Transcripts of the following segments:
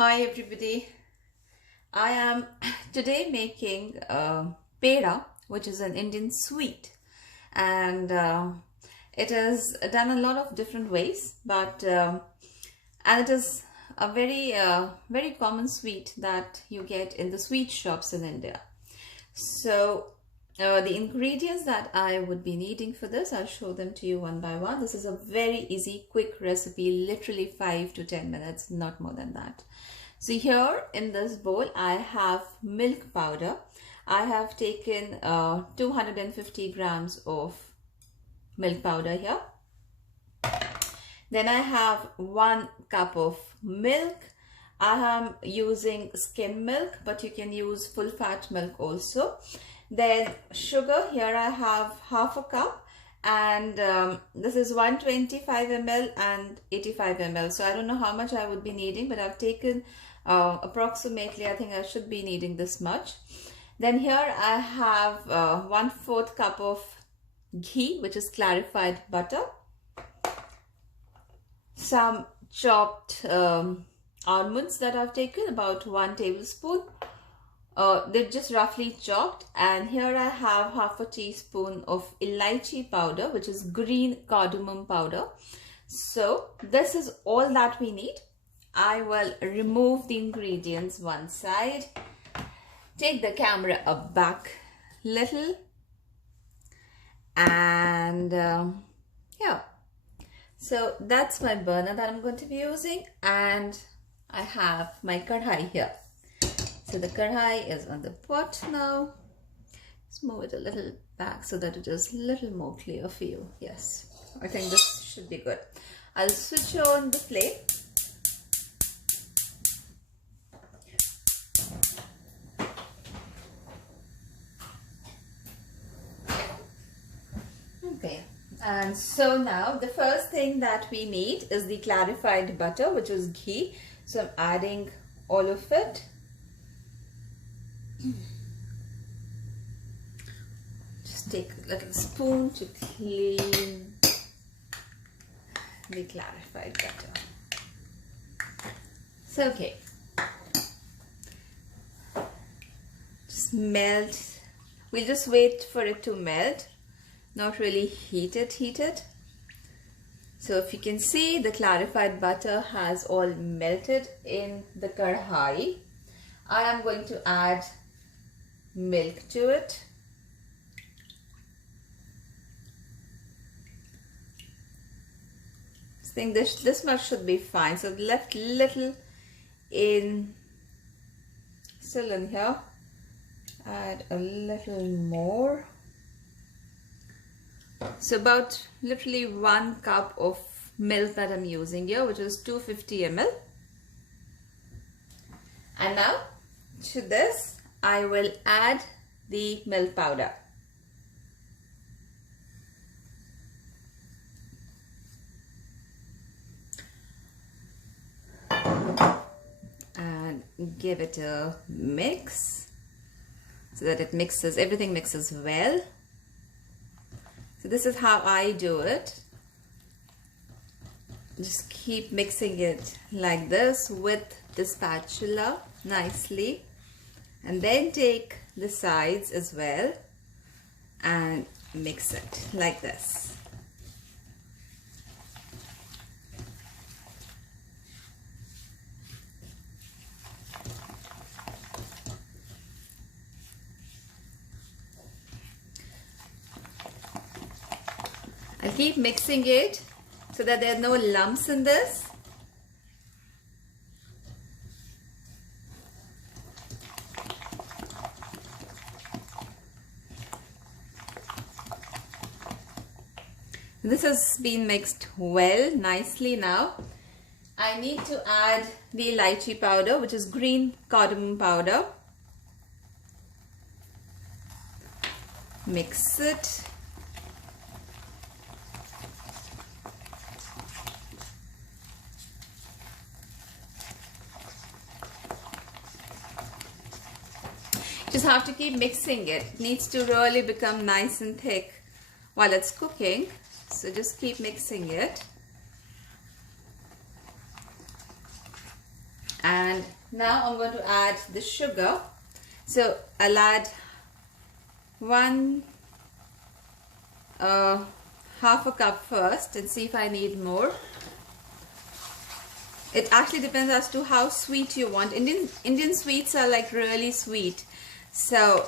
Hi everybody. I am today making Peda, which is an Indian sweet, and it is done a lot of different ways, but and it is a very common sweet that you get in the sweet shops in India. So the ingredients that I would be needing for this, I'll show them to you one by one. This is a very easy, quick recipe, literally 5 to 10 minutes, not more than that. So here in this bowl, I have milk powder. I have taken 250 grams of milk powder here. Then I have 1 cup of milk. I am using skim milk, but you can use full fat milk also. Then sugar, here I have half a cup, and this is 125 ml and 85 ml. So I don't know how much I would be needing, but I've taken approximately, I think I should be needing this much. Then here I have 1/4 cup of ghee, which is clarified butter. Some chopped almonds that I've taken, about 1 tablespoon. They're just roughly chopped. And here I have half a teaspoon of elaichi powder, which is green cardamom powder. So this is all that we need. I will remove the ingredients one side, take the camera up back little, and yeah, so that's my burner that I'm going to be using, and I have my kadhai here. So the kadhai is on the pot now. Let's move it a little back so that it is a little more clear for you. Yes, I think this should be good. I'll switch on the flame. Okay, and so now the first thing that we need is the clarified butter, which is ghee. So I'm adding all of it. Just take like a spoon to clean the clarified butter. So okay, just melt. We'll just wait for it to melt, not really heat it. So if you can see, the clarified butter has all melted in the kadhai. I am going to add milk to it. I think this much should be fine. So I've left little in, still in here. Add a little more. So about literally 1 cup of milk that I'm using here, which is 250 ml. And now to this I will add the milk powder. And give it a mix so that it mixes, everything mixes well. So this is how I do it. Just keep mixing it like this with the spatula nicely, and then take the sides as well and mix it like this. I'll keep mixing it so that there are no lumps in this. This has been mixed well, nicely now. I need to add the elaichi powder, which is green cardamom powder. Mix it. Just have to keep mixing it. It needs to really become nice and thick while it's cooking. So just keep mixing it. And now I'm going to add the sugar. So I'll add one half a cup first and see if I need more. It actually depends as to how sweet you want. Indian sweets are like really sweet, so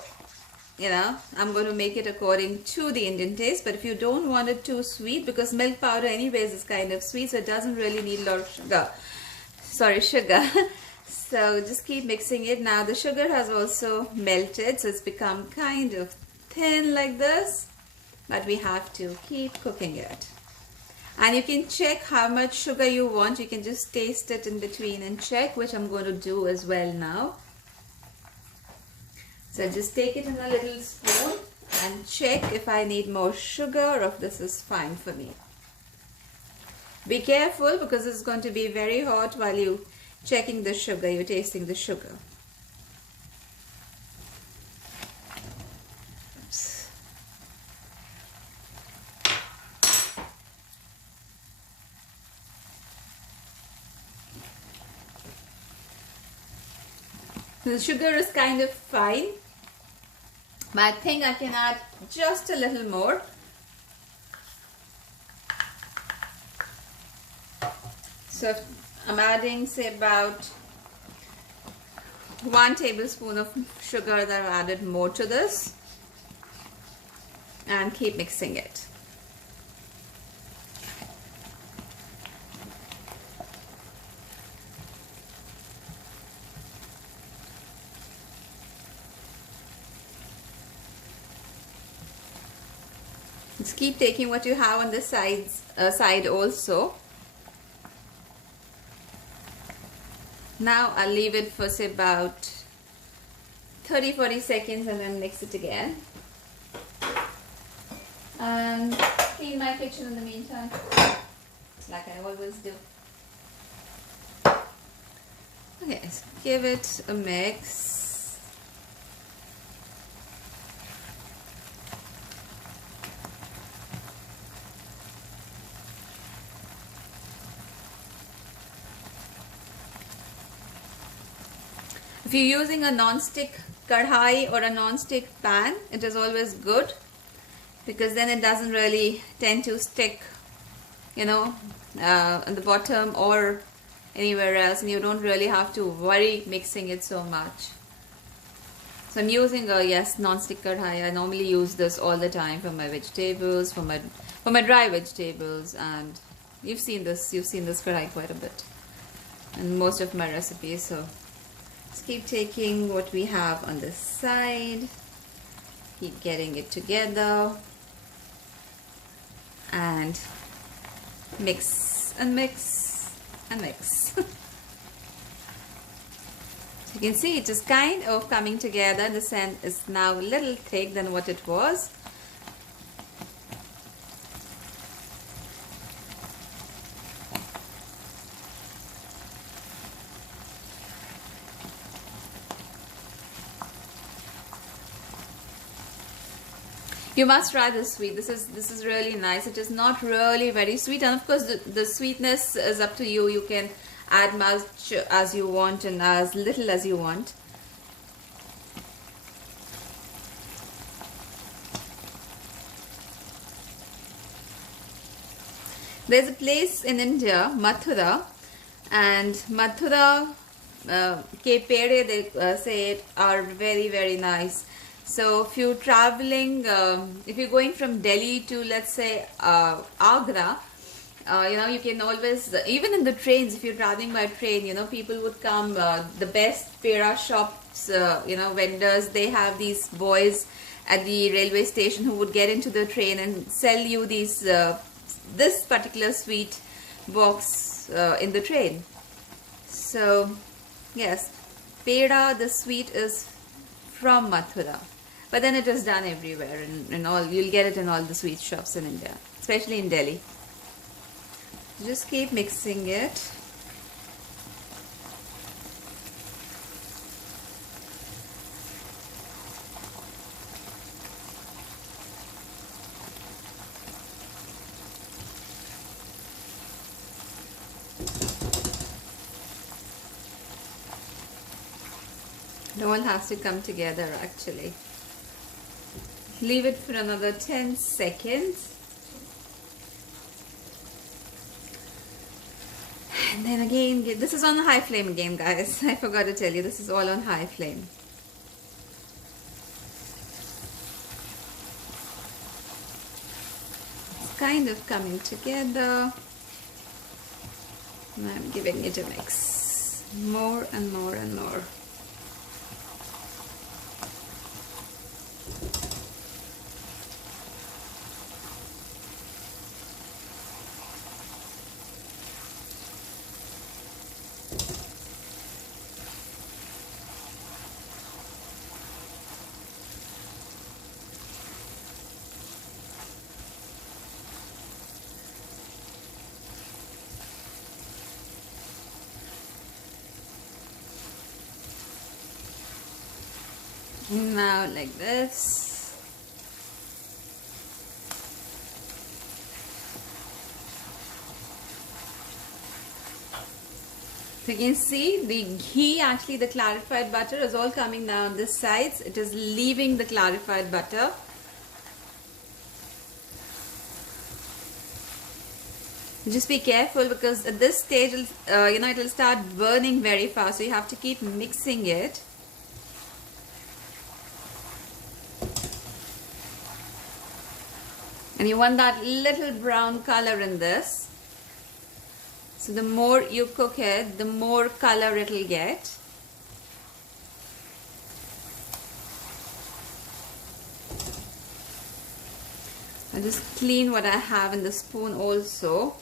I'm going to make it according to the Indian taste. But if you don't want it too sweet, because milk powder anyways is kind of sweet, so it doesn't really need a lot of sugar. So just keep mixing it. Now the sugar has also melted, so it's become kind of thin like this, but we have to keep cooking it. And you can check how much sugar you want. You can just taste it in between and check, which I'm going to do as well now. So just take it in a little spoon and check if I need more sugar or if this is fine for me. Be careful because it's going to be very hot while you checking the sugar, you're tasting the sugar. Oops. The sugar is kind of fine, but I think I can add just a little more. So I'm adding, say, about 1 tablespoon of sugar that I've added more to this, and keep mixing it. Just keep taking what you have on the side also. Now I'll leave it for say about 30-40 seconds and then mix it again. And clean my kitchen in the meantime, like I always do. Okay, so give it a mix. If you're using a non-stick kadhai or a non-stick pan, it is always good, because then it doesn't really tend to stick, on the bottom or anywhere else, and you don't really have to worry mixing it so much. So I'm using a non-stick kadhai. I normally use this all the time for my vegetables, for my dry vegetables, and you've seen this kadhai quite a bit in most of my recipes. So just keep taking what we have on this side, keep getting it together, and mix and mix and mix. So you can see it is kind of coming together. The sand is now a little thick than what it was. You must try this sweet. This is really nice. It is not really very sweet, and of course the sweetness is up to you. You can add much as you want and as little as you want. There's a place in India, Mathura, and Mathura ke pede, they say it, are very, very nice. So if you're traveling, if you're going from Delhi to, let's say, Agra, you can always, even in the trains, if you're traveling by train, people would come, the best peda shops, vendors, they have these boys at the railway station who would get into the train and sell you these, this particular sweet box in the train. So, yes, peda, the sweet, is from Mathura. But then it is done everywhere, and all, you'll get it in all the sweet shops in India, especially in Delhi. Just keep mixing it. It all has to come together actually. Leave it for another 10 seconds. And then again, this is on high flame again, guys. I forgot to tell you, this is all on high flame. It's kind of coming together. And I'm giving it a mix. More and more and more. Now like this. So you can see the ghee, actually the clarified butter is all coming down this sides. It is leaving the clarified butter. Just be careful because at this stage, it will start burning very fast. So you have to keep mixing it. And you want that little brown color in this. So the more you cook it, the more color it will get. I'll just clean what I have in the spoon also.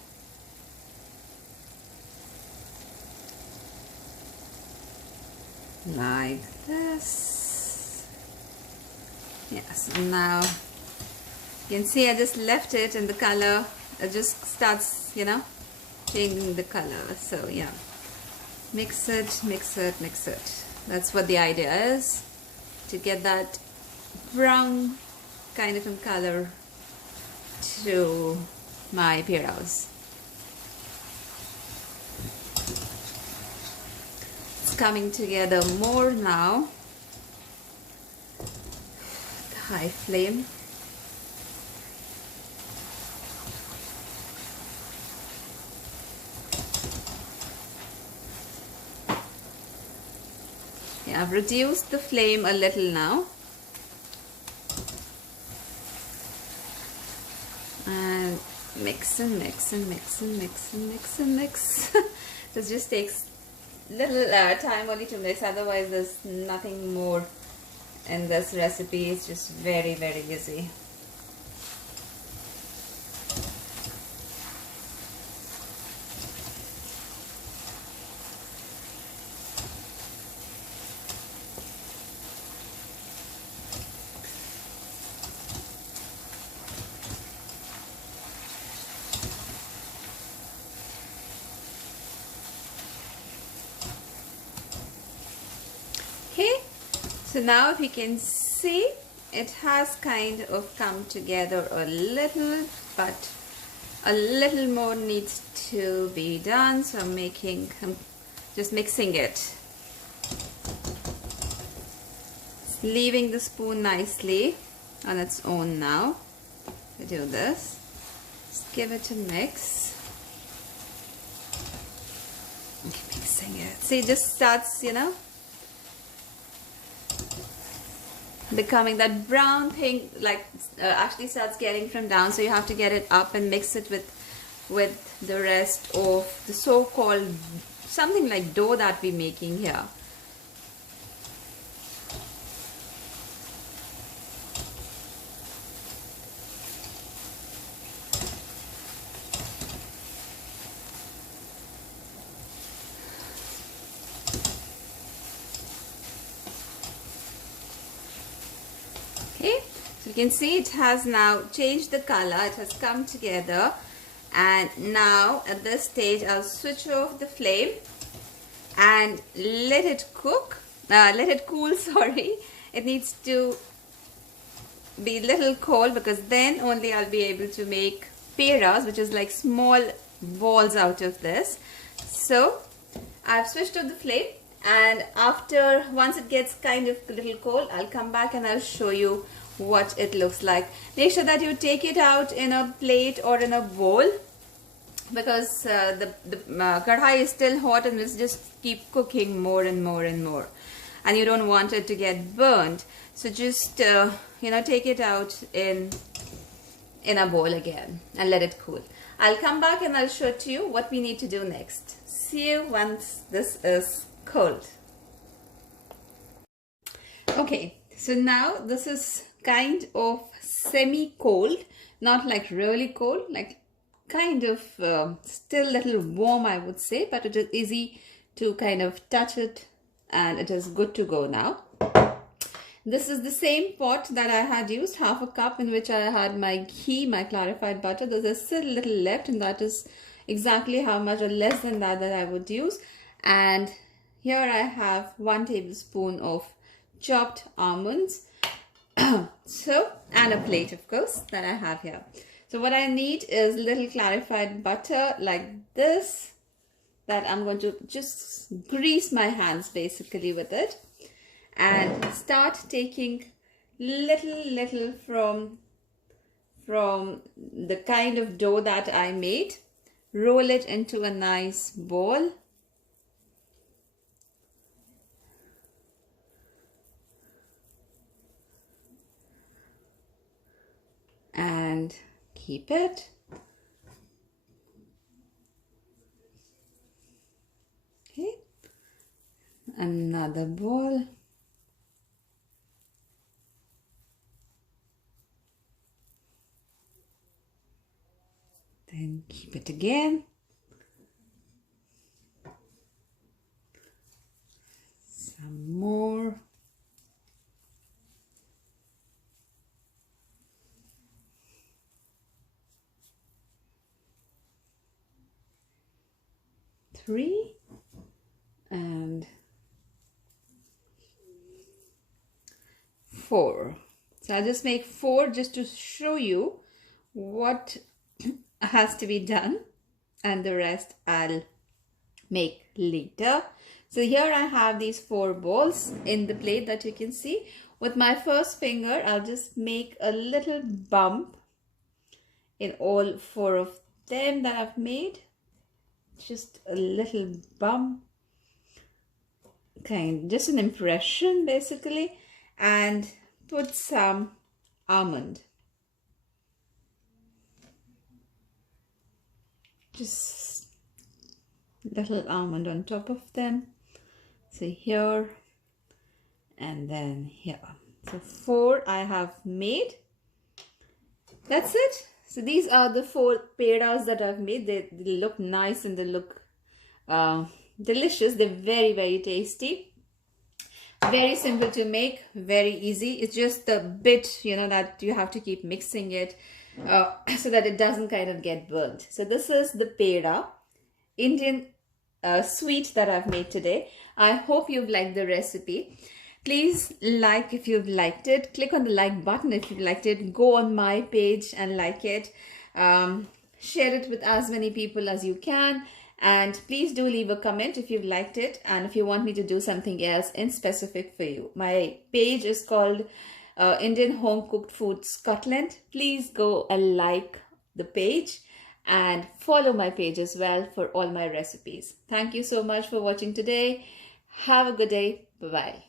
Like this. Yes, and now you can see I just left it and the color, it just starts, changing the color. So yeah, mix it, mix it, mix it. That's what the idea is, to get that brown kind of color to my pedas. It's coming together more now. The high flame. Yeah, I've reduced the flame a little now. And mix and mix and mix and mix and mix and mix. This just takes little time only to mix, otherwise there's nothing more in this recipe. It's just very, very easy. Okay, so now if you can see, it has kind of come together a little, but a little more needs to be done. So I'm just mixing it. It's leaving the spoon nicely on its own now. I do this. Just give it a mix. Okay, mixing it. See, it just starts, becoming that brown thing, like actually starts getting from down. So you have to get it up and mix it with the rest of the so-called something like dough that we're making here. Okay, so you can see it has now changed the color, it has come together, and now at this stage I'll switch off the flame and let it cool, sorry. It needs to be little cold because then only I'll be able to make pedas, which is like small balls out of this. So I've switched off the flame And once it gets kind of a little cold, I'll come back and I'll show you what it looks like. Make sure that you take it out in a plate or in a bowl, because the kadhai is still hot and will just keep cooking more and more and more, and you don't want it to get burnt. So just take it out in a bowl again and let it cool. I'll come back and I'll show to you what we need to do next. See you once this is cold. Okay, so now this is kind of semi-cold, not like really cold, like kind of still a little warm, I would say, but it is easy to kind of touch it and it is good to go now. This is the same pot that I had used, half a cup, in which I had my ghee, my clarified butter. There's still a little left, and that is exactly how much or less than that I would use. And here I have 1 tablespoon of chopped almonds. And a plate, of course, that I have here. So what I need is little clarified butter like this, that I'm going to just grease my hands basically with it, and start taking little from the kind of dough that I made, roll it into a nice ball. And keep it. Okay, another ball. Then keep it again. Some more. Three and 4. So I'll just make 4 just to show you what has to be done, and the rest I'll make later. So here I have these 4 balls in the plate that you can see. With my first finger, I'll just make a little bump in all 4 of them that I've made. Just a little bump, just an impression basically, and put some almond, just little almond on top of them. So here and then here. So 4 I have made. That's it. So these are the 4 pedas that I've made. They look nice and they look delicious. They're very tasty. Very simple to make, very easy. It's just the bit, that you have to keep mixing it so that it doesn't kind of get burnt. So this is the peda, Indian sweet that I've made today. I hope you've liked the recipe. Please like if you've liked it. Click on the like button if you've liked it. Go on my page and like it. Share it with as many people as you can. And please do leave a comment if you've liked it and if you want me to do something else in specific for you. My page is called Indian Home Cooked Food Scotland. Please go and like the page and follow my page as well for all my recipes. Thank you so much for watching today. Have a good day. Bye-bye.